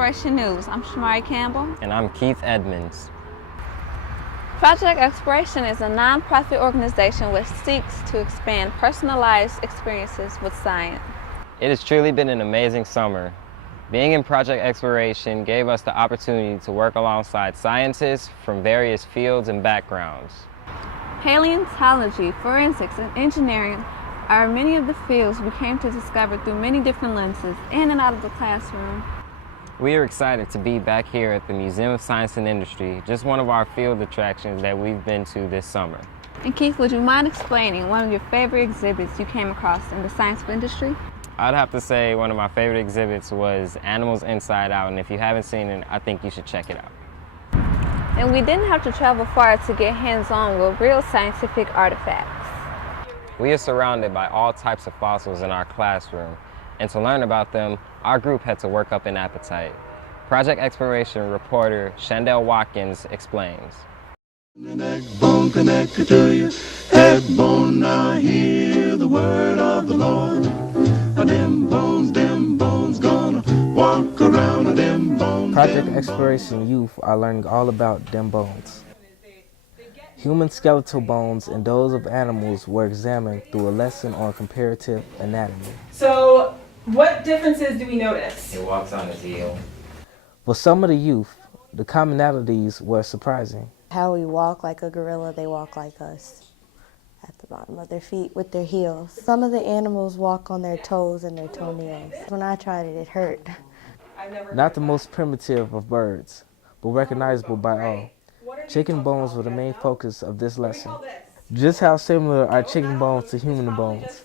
Exploration News. I'm Shemaree Campbell. And I'm Keith Edmonds. Project Exploration is a non-profit organization which seeks to expand personalized experiences with science. It has truly been an amazing summer. Being in Project Exploration gave us the opportunity to work alongside scientists from various fields and backgrounds. Paleontology, forensics, and engineering are many of the fields we came to discover through many different lenses in and out of the classroom. We are excited to be back here at the Museum of Science and Industry, just one of our field attractions that we've been to this summer. And Keith, would you mind explaining one of your favorite exhibits you came across in the science industry? I'd have to say one of my favorite exhibits was Animals Inside Out, and if you haven't seen it, I think you should check it out. And we didn't have to travel far to get hands-on with real scientific artifacts. We are surrounded by all types of fossils in our classroom, and to learn about them, our group had to work up an appetite. Project Exploration reporter Shandale Watkins explains. Neck bone connected to you, head bone, now hear the word of the Lord. Them bones gonna walk around them bones. Project Exploration youth are learning all about them bones. Human skeletal bones and those of animals were examined through a lesson on comparative anatomy. So, what differences do we notice? It walks on its heel. For some of the youth, the commonalities were surprising. How we walk like a gorilla, they walk like us at the bottom of their feet with their heels. Some of the animals walk on their toes and their toenails. When I tried it, it hurt. Not the most primitive of birds, but recognizable by all. Chicken bones were the main focus of this lesson. Just how similar are chicken bones to human bones?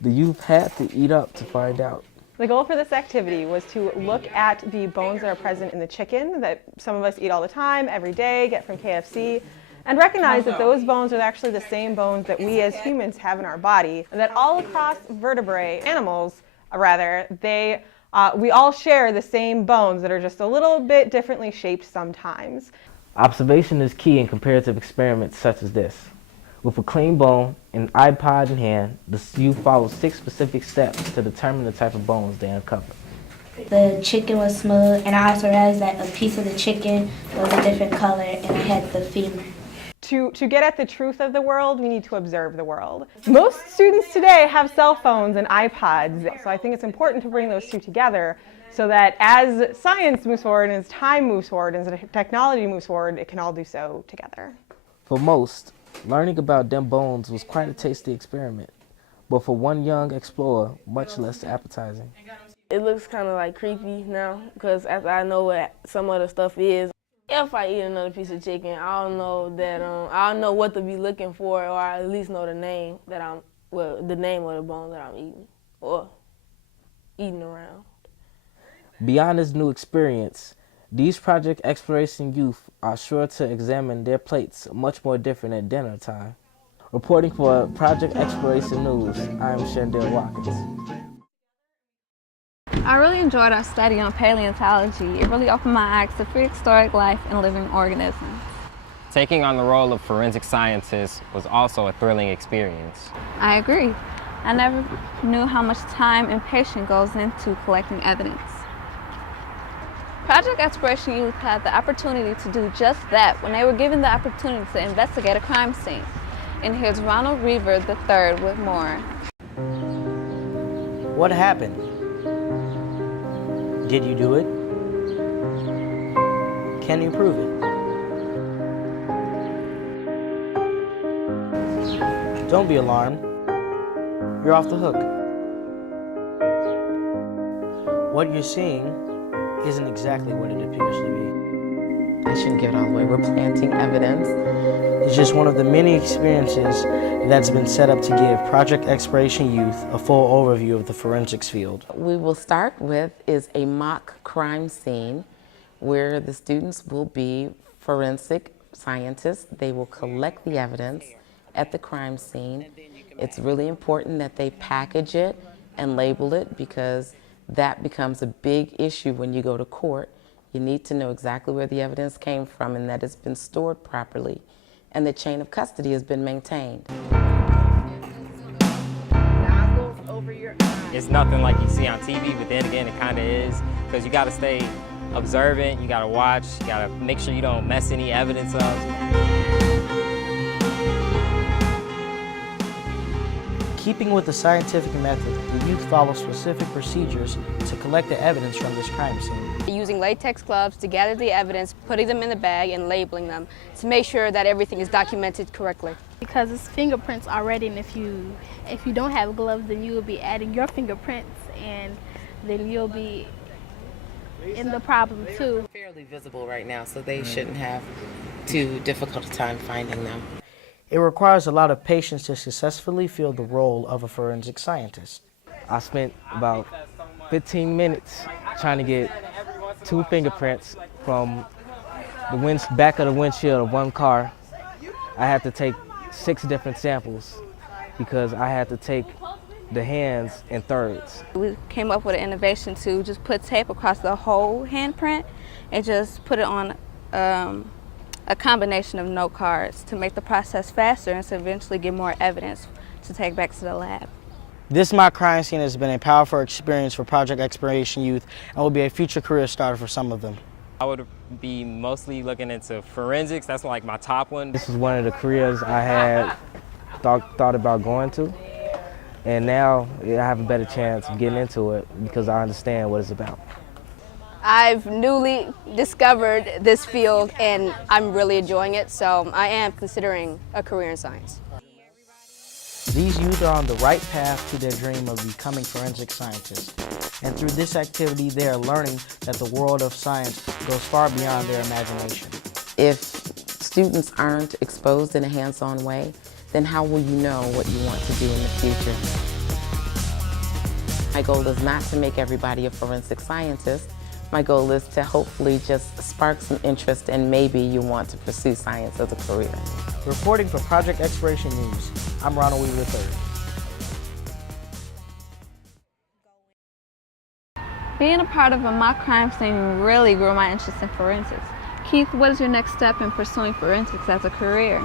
The youth had to eat up to find out. The goal for this activity was to look at the bones that are present in the chicken that some of us eat all the time, every day, get from KFC, and recognize that those bones are actually the same bones that we as humans have in our body, and that all across vertebrate animals, we all share the same bones that are just a little bit differently shaped sometimes. Observation is key in comparative experiments such as this. With a clean bone and iPod in hand, the youth followed 6 specific steps to determine the type of bones they uncovered. The chicken was smooth, and I also realized that a piece of the chicken was a different color, and I had the femur. To get at the truth of the world, we need to observe the world. Most students today have cell phones and iPods, so I think it's important to bring those two together so that as science moves forward and as time moves forward and as technology moves forward, it can all do so together. For most, learning about them bones was quite a tasty experiment, but for one young explorer, much less appetizing. It looks kind of like creepy now, because after I know what some of the stuff is, if I eat another piece of chicken, I'll know that I'll know what to be looking for, or I at least know the name that the name of the bone that I'm eating or eating around. Beyond this new experience, these Project Exploration youth are sure to examine their plates much more different at dinner time. Reporting for Project Exploration News, I am Shandale Watkins. I really enjoyed our study on paleontology. It really opened my eyes to prehistoric life and living organisms. Taking on the role of forensic scientist was also a thrilling experience. I agree. I never knew how much time and patience goes into collecting evidence. Project Exploration youth had the opportunity to do just that when they were given the opportunity to investigate a crime scene. And here's Ronald Reaver III with more. What happened? Did you do it? Can you prove it? Don't be alarmed. You're off the hook. What you're seeing isn't exactly what it appears to be. I shouldn't give it all away. We're planting evidence. It's just one of the many experiences that's been set up to give Project Exploration youth a full overview of the forensics field. We will start with is a mock crime scene where the students will be forensic scientists. They will collect the evidence at the crime scene. It's really important that they package it and label it because that becomes a big issue when you go to court. You need to know exactly where the evidence came from and that it's been stored properly and the chain of custody has been maintained. It's nothing like you see on TV, but then again it kind of is, because you got to stay observant, you gotta watch, you gotta make sure you don't mess any evidence up. Keeping with the scientific method, the youth follow specific procedures to collect the evidence from this crime scene. Using latex gloves to gather the evidence, putting them in the bag and labeling them to make sure that everything is documented correctly. Because it's fingerprints already, and if you don't have gloves, then you will be adding your fingerprints, and then you'll be in the problem too. Fairly visible right now, so they shouldn't have too difficult a time finding them. It requires a lot of patience to successfully fill the role of a forensic scientist. I spent about 15 minutes trying to get 2 fingerprints from the back of the windshield of one car. I had to take 6 different samples because I had to take the hands in thirds. We came up with an innovation to just put tape across the whole handprint and just put it on a combination of note cards to make the process faster and to eventually get more evidence to take back to the lab. This mock crime scene has been a powerful experience for Project Exploration youth and will be a future career starter for some of them. I would be mostly looking into forensics. That's like my top one. This was one of the careers I had thought about going to, and now I have a better chance of getting into it because I understand what it's about. I've newly discovered this field and I'm really enjoying it, so I am considering a career in science. These youth are on the right path to their dream of becoming forensic scientists. And through this activity, they are learning that the world of science goes far beyond their imagination. If students aren't exposed in a hands-on way, then how will you know what you want to do in the future? My goal is not to make everybody a forensic scientist. My goal is to hopefully just spark some interest and maybe you want to pursue science as a career. Reporting for Project Exploration News, I'm Ronald Weaver III. Being a part of a mock crime scene really grew my interest in forensics. Keith, what is your next step in pursuing forensics as a career?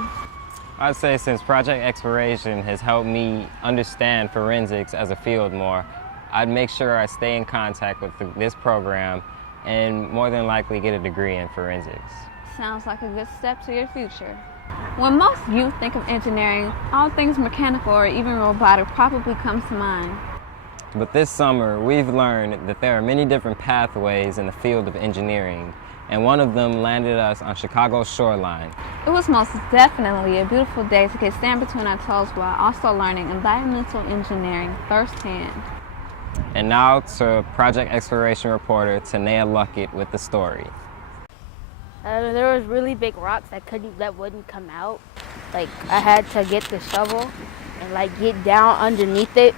I'd say since Project Exploration has helped me understand forensics as a field more, I'd make sure I stay in contact with this program and more than likely get a degree in forensics. Sounds like a good step to your future. When most youth think of engineering, all things mechanical or even robotic probably comes to mind. But this summer, we've learned that there are many different pathways in the field of engineering, and one of them landed us on Chicago's shoreline. It was most definitely a beautiful day to get sand between our toes while also learning environmental engineering firsthand. And now to Project Exploration reporter Tanaya Luckett with the story. There was really big rocks that wouldn't come out. Like I had to get the shovel and get down underneath it.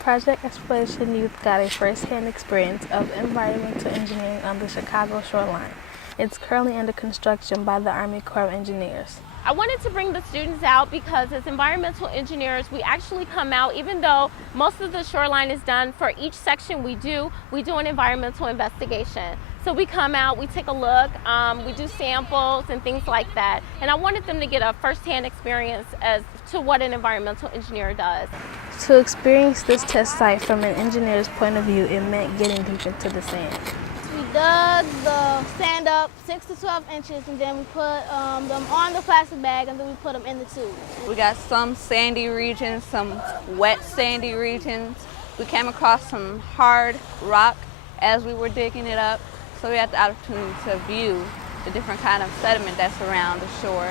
Project Exploration Youth got a first-hand experience of environmental engineering on the Chicago shoreline. It's currently under construction by the Army Corps of Engineers. I wanted to bring the students out because as environmental engineers, we actually come out, even though most of the shoreline is done, for each section we do an environmental investigation. So we come out, we take a look, we do samples and things like that. And I wanted them to get a first-hand experience as to what an environmental engineer does. To experience this test site from an engineer's point of view, it meant getting deep into the sand. We dug the sand up 6 to 12 inches and then we put them on the plastic bag and then we put them in the tube. We got some sandy regions, some wet sandy regions. We came across some hard rock as we were digging it up, so we had the opportunity to view the different kind of sediment that's around the shore.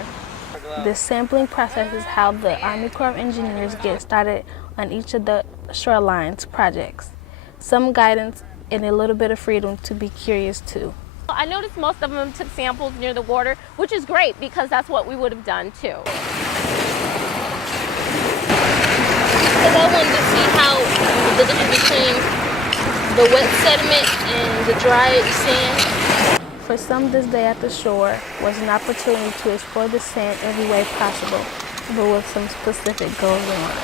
This sampling process is how the Army Corps of Engineers get started on each of the shorelines projects. Some guidance and a little bit of freedom to be curious too. I noticed most of them took samples near the water, which is great because that's what we would have done too. Because I wanted to see how the difference between the wet sediment and the dry sand. For some, this day at the shore was an opportunity to explore the sand every way possible, but with some specific goals in mind.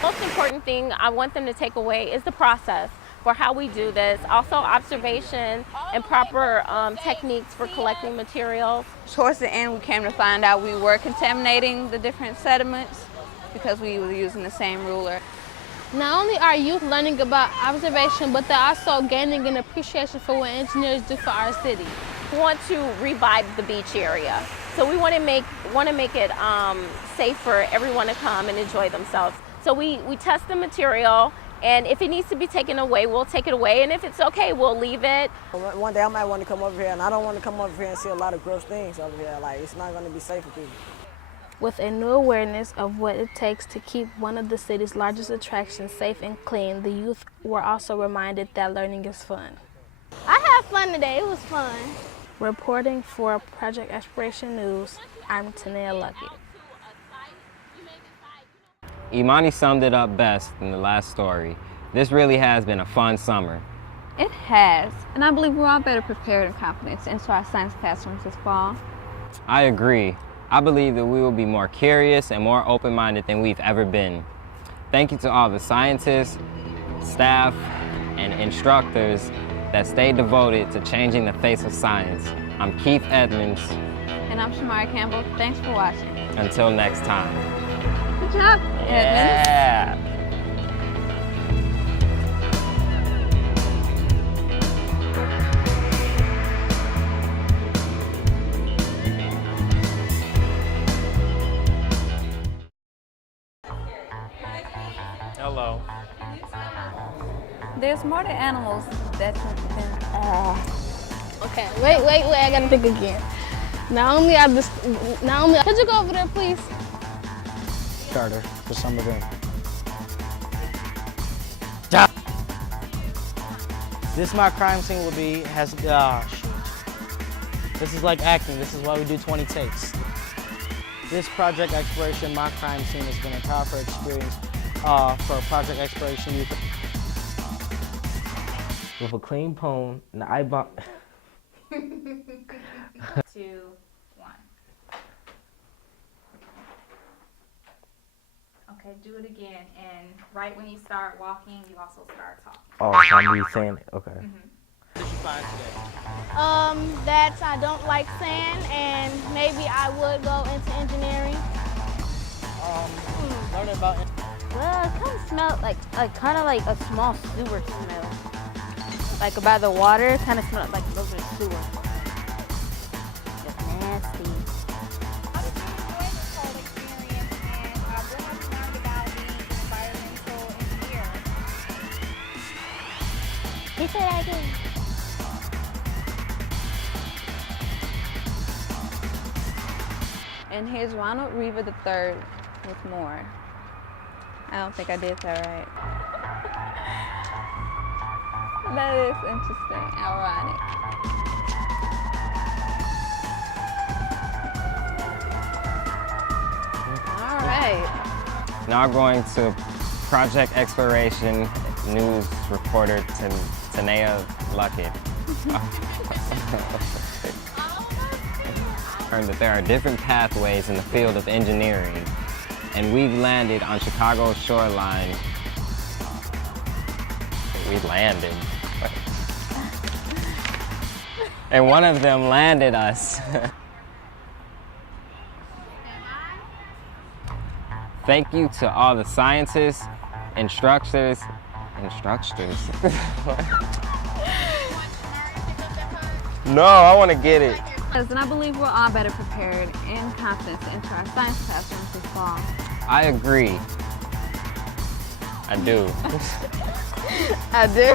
The most important thing I want them to take away is the process for how we do this, also observation and proper techniques for collecting materials. Towards the end, we came to find out we were contaminating the different sediments because we were using the same ruler. Not only are youth learning about observation, but they're also gaining an appreciation for what engineers do for our city. We want to revive the beach area. So we want to make it safe for everyone to come and enjoy themselves. So we test the material, and if it needs to be taken away, we'll take it away, and if it's okay, we'll leave it. One day I might want to come over here, and I don't want to come over here and see a lot of gross things over here. Like, it's not going to be safe for people. With a new awareness of what it takes to keep one of the city's largest attractions safe and clean, the youth were also reminded that learning is fun. I had fun today. It was fun. Reporting for Project Exploration News, I'm Tanaya Luckett. Imani summed it up best in the last story. This really has been a fun summer. It has, and I believe we're all better prepared and confident to enter our science classrooms this fall. I agree. I believe that we will be more curious and more open-minded than we've ever been. Thank you to all the scientists, staff, and instructors that stayed devoted to changing the face of science. I'm Keith Edmonds. And I'm Shemaree Campbell. Thanks for watching. Until next time. Good job, Edmonds. Yeah. Hello. There's more to animals that Okay, wait, I gotta think again. Not only could you go over there, please? Carter, for some of them. This my crime scene would be, this is like acting, this is why we do 20 takes. This project exploration, my crime scene has been a powerful experience for project exploration youth. With a clean pone and the eyeball. 2, 1. Okay, do it again. And right when you start walking, you also start talking. Oh, so I'm really saying it. Okay. What did you find today? That I don't like sand, and maybe I would go into engineering. Learning about. Well, it kind of smelled like a small sewer smell. Like by the water, kind of smelled like a little bit of sewer. It's nasty. How did you enjoy this whole experience, and what have you learned about being an environmental engineer? He said I did. And here's Ronald Reaver III with more. I don't think I did that right. That is interesting, ironic. All right. Now going to Project Exploration News reporter Tanaya Luckett. Learned that there are different pathways in the field of engineering, and we've landed on Chicago's shoreline. We landed. And one of them landed us. Thank you to all the scientists, instructors. No, I want to get it. And I believe we're all better prepared and confident to enter our science classrooms this fall. I agree. I do. I do.